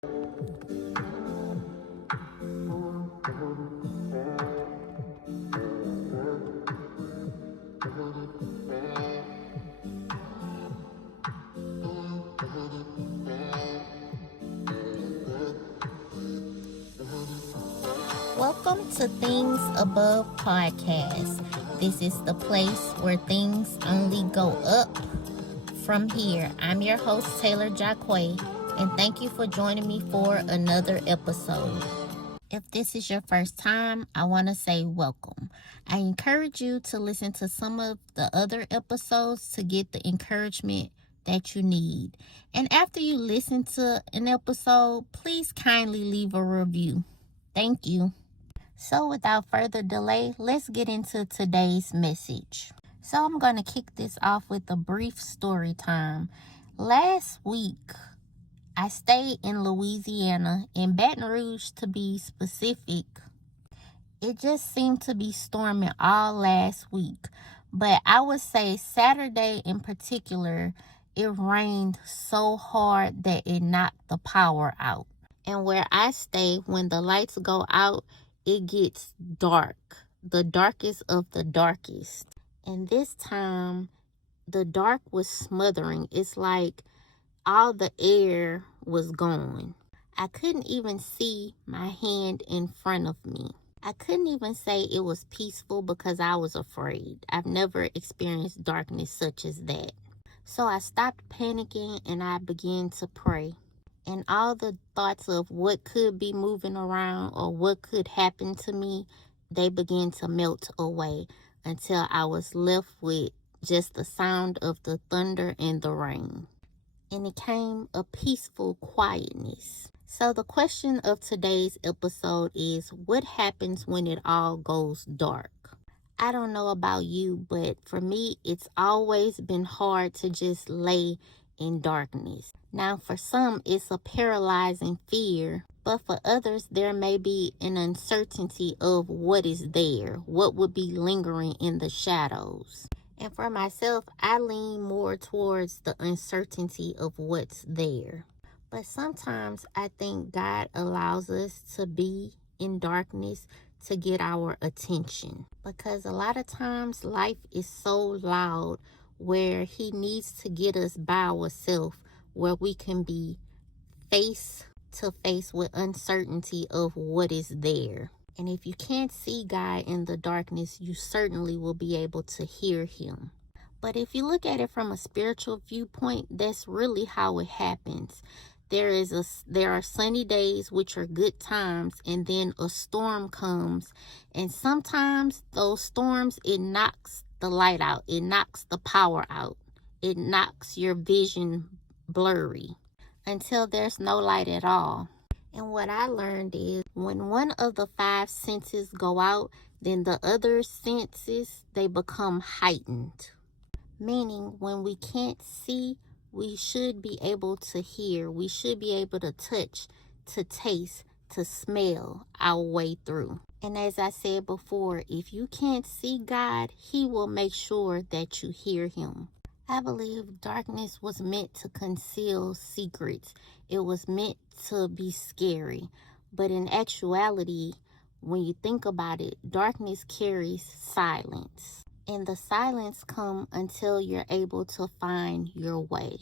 Welcome to Things Above Podcast. This is the place where things only go up from here. I'm your host, Taylar, and thank you for joining me for another episode. If this is your first time, I want to say welcome. I encourage you to listen to some of the other episodes to get the encouragement that you need. And after you listen to an episode, please kindly leave a review. Thank you. So without further delay, let's get into today's message. So I'm going to kick this off with a brief story time. Last week, I stayed in Louisiana, in Baton Rouge to be specific. It just seemed to be storming all last week. But I would say Saturday in particular, it rained so hard that it knocked the power out. And where I stay, when the lights go out, it gets dark, the darkest of the darkest. And this time, the dark was smothering. It's like all the air was gone. I couldn't even see my hand in front of me. I couldn't even say it was peaceful because I was afraid. I've never experienced darkness such as that. So I stopped panicking and I began to pray. And all the thoughts of what could be moving around or what could happen to me, they began to melt away until I was left with just the sound of the thunder and the rain. And it came a peaceful quietness. So the question of today's episode is, what happens when it all goes dark? I don't know about you, but for me, it's always been hard to just lay in darkness. Now, for some, it's a paralyzing fear, but for others, there may be an uncertainty of what is there, what would be lingering in the shadows. And for myself, I lean more towards the uncertainty of what's there. But sometimes I think God allows us to be in darkness to get our attention. Because a lot of times life is so loud where He needs to get us by ourselves, where we can be face to face with uncertainty of what is there. And if you can't see God in the darkness, you certainly will be able to hear Him. But if you look at it from a spiritual viewpoint, that's really how it happens. There are sunny days, which are good times, and then a storm comes. And sometimes those storms, it knocks the light out. It knocks the power out. It knocks your vision blurry until there's no light at all. And what I learned is when one of the 5 senses go out, then the other senses, they become heightened. Meaning when we can't see, we should be able to hear. We should be able to touch, to taste, to smell our way through. And as I said before, if you can't see God, He will make sure that you hear Him. I believe darkness was meant to conceal secrets. It was meant to be scary. But in actuality, when you think about it, darkness carries silence. And the silence comes until you're able to find your way,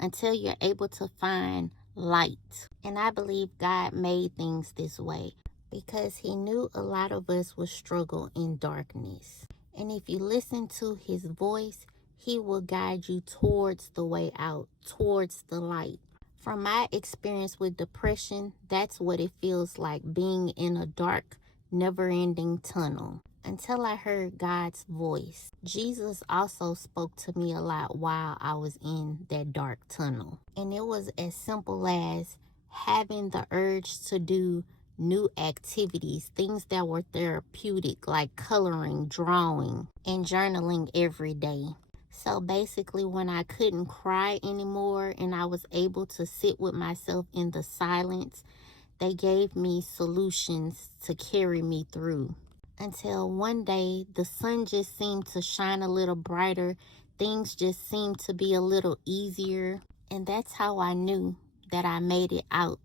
until you're able to find light. And I believe God made things this way because He knew a lot of us would struggle in darkness. And if you listen to His voice, He will guide you towards the way out, towards the light. From my experience with depression, that's what it feels like, being in a dark, never-ending tunnel. Until I heard God's voice. Jesus also spoke to me a lot while I was in that dark tunnel. And it was as simple as having the urge to do new activities, things that were therapeutic, like coloring, drawing, and journaling every day. So basically, when I couldn't cry anymore and I was able to sit with myself in the silence, they gave me solutions to carry me through. Until one day, the sun just seemed to shine a little brighter. Things just seemed to be a little easier. And that's how I knew that I made it out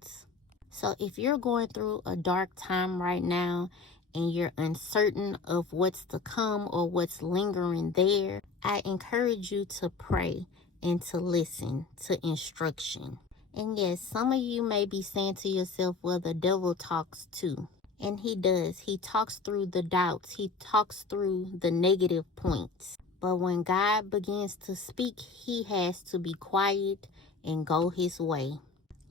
So if you're going through a dark time right now and you're uncertain of what's to come or what's lingering there, I encourage you to pray and to listen to instruction. And yes, some of you may be saying to yourself, well, the devil talks too. And he does. He talks through the doubts. He talks through the negative points. But when God begins to speak, he has to be quiet and go his way.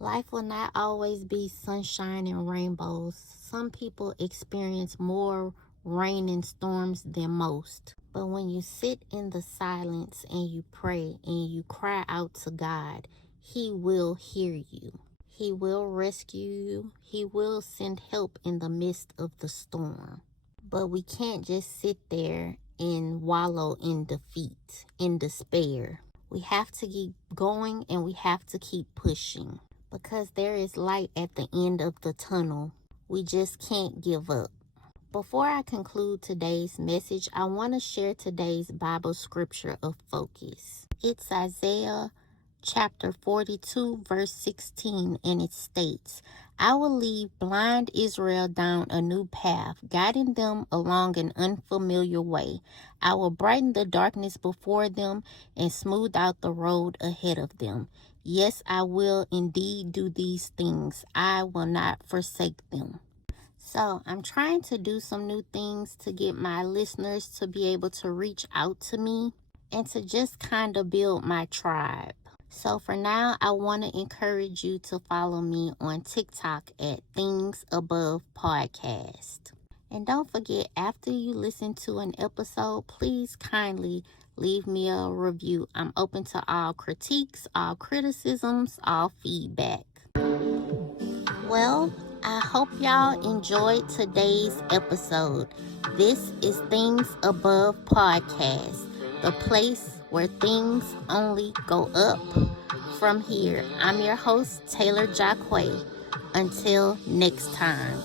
Life will not always be sunshine and rainbows. Some people experience more rain and storms than most. But when you sit in the silence and you pray and you cry out to God, he will hear you. He will rescue you. He will send help in the midst of the storm. But we can't just sit there and wallow in defeat, in despair. We have to keep going and we have to keep pushing because there is light at the end of the tunnel. We just can't give up. Before I conclude today's message, I want to share today's Bible scripture of focus. It's Isaiah chapter 42, verse 16, and it states, I will lead blind Israel down a new path, guiding them along an unfamiliar way. I will brighten the darkness before them and smooth out the road ahead of them. Yes, I will indeed do these things. I will not forsake them. So I'm trying to do some new things to get my listeners to be able to reach out to me and to just kind of build my tribe. So for now, I want to encourage you to follow me on TikTok at Things Above Podcast. And don't forget, after you listen to an episode, please kindly leave me a review. I'm open to all critiques, all criticisms, all feedback. Well, I hope y'all enjoyed today's episode. This is Things Above Podcast, the place where things only go up from here. I'm your host, Taylar Jacque. Until next time.